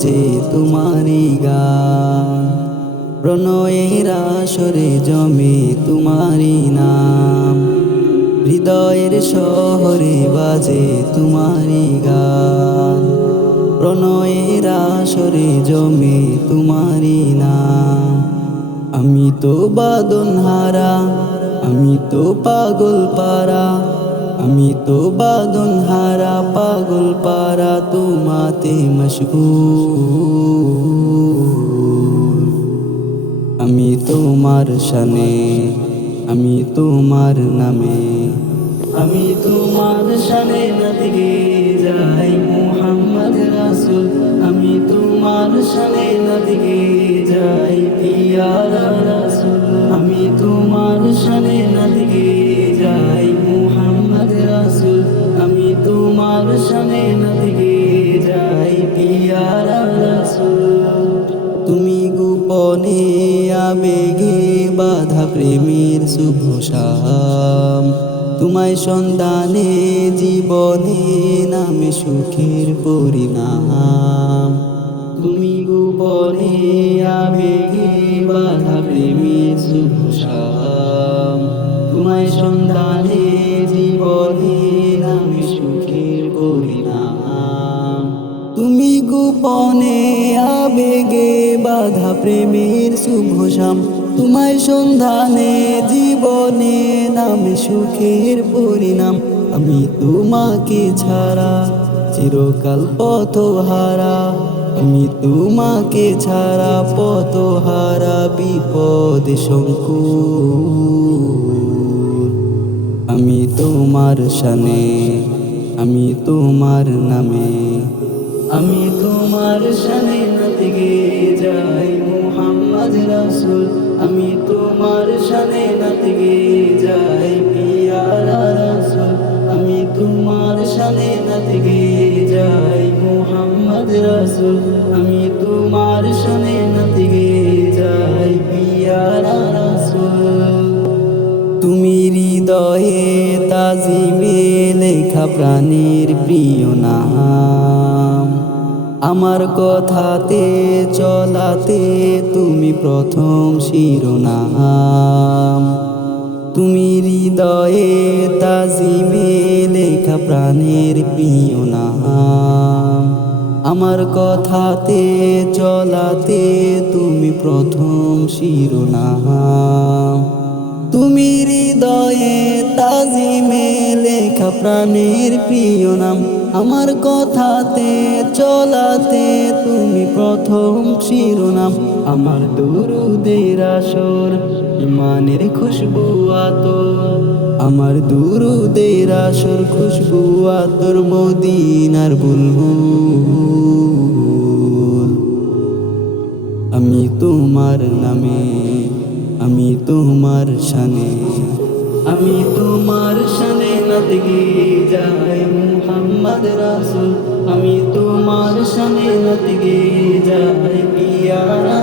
বাজে তোমারি গান, প্রণয়ের আসরে জমে তোমারি নাম। হৃদয়ের শহরে বাজে তোমারি গান, প্রণয়ের আসরে জমে তোমারি নাম। আমি তো বাঁধনহারা, আমি তো পাগল পারা, আমি তো বাঁধনহারা পাগল পারা, তোমাতে মশগুল। আমি তোমার শানে, আমি তোমার নামে, আমি তোমার শানে নদী যাই মুহাম্মদ রাসূল। আমি তোমার শানে নদী যাই পিয়ারা রাসূল। আমি তোমার শানে নদী যাই মুহাম্মদ রাসূল। আমি তোমার শানে নদী যাই পিয়ারা রাসূল। তুমি গোপনে আবেগে বাধা প্রেমের শুভ শাম, তোমায় সন্ধানে জীবনে নামে সুখের পরিণাম। তুমি গোপনে আবেগে বাধা প্রেমের শুভ শাম, তোমায় সন্ধানে জীবনে নামে সুখের পরিণাম। তুমি গোপনে আবেগে বাধা প্রেমের শুভ শাম, তোমায় সন্ধানে জীবনে নামে সুখের পরিণাম। আমি তোমাকে ছাড়া চিরকাল পথহারা, আমি তোমাকে ছাড়া পথহারা বিপদে সংকুল। আমি তোমার শানে, আমি তোমার নামে, আমি তোমার শানে নদী যাই মুহাম্মদ রাসূল। আমি তোমার শানে নদী যাই পিয়ারা রাসূল। আমি তোমার শানে নদী যাই মুহাম্মদ রাসূল। আমি তোমার শানে নদী যাই পিয়ারা রাসূল। তুমি হৃদয়ে তাজিমে লেখা প্রাণের প্রিয় নাম, আমার কথাতে চলাতে তুমি প্রথম শিরোনাম। তুমি হৃদয়ে তাজিমে লেখা প্রাণের প্রিয় নাম, আমার কথাতে চলাতে তুমি প্রথম শিরোনাম। তুমি হৃদয়ে তাজিমে লেখা প্রাণের প্রিয় নাম, আমার কথাতে চলাতে তুমি প্রথম শিরোনাম। আমার দুরুদের আসর ইমানের খুশবু আতর, আমার দুরুদের আসর খুশবু আতর মদিনার বুলবুল। আমি তোমার নামে, আমি তোমার শানে, আমি তোমার শানে নদী যাই মুহাম্মদ রাসূল। আমি তোমার শানে নদী যাই পিয়ারা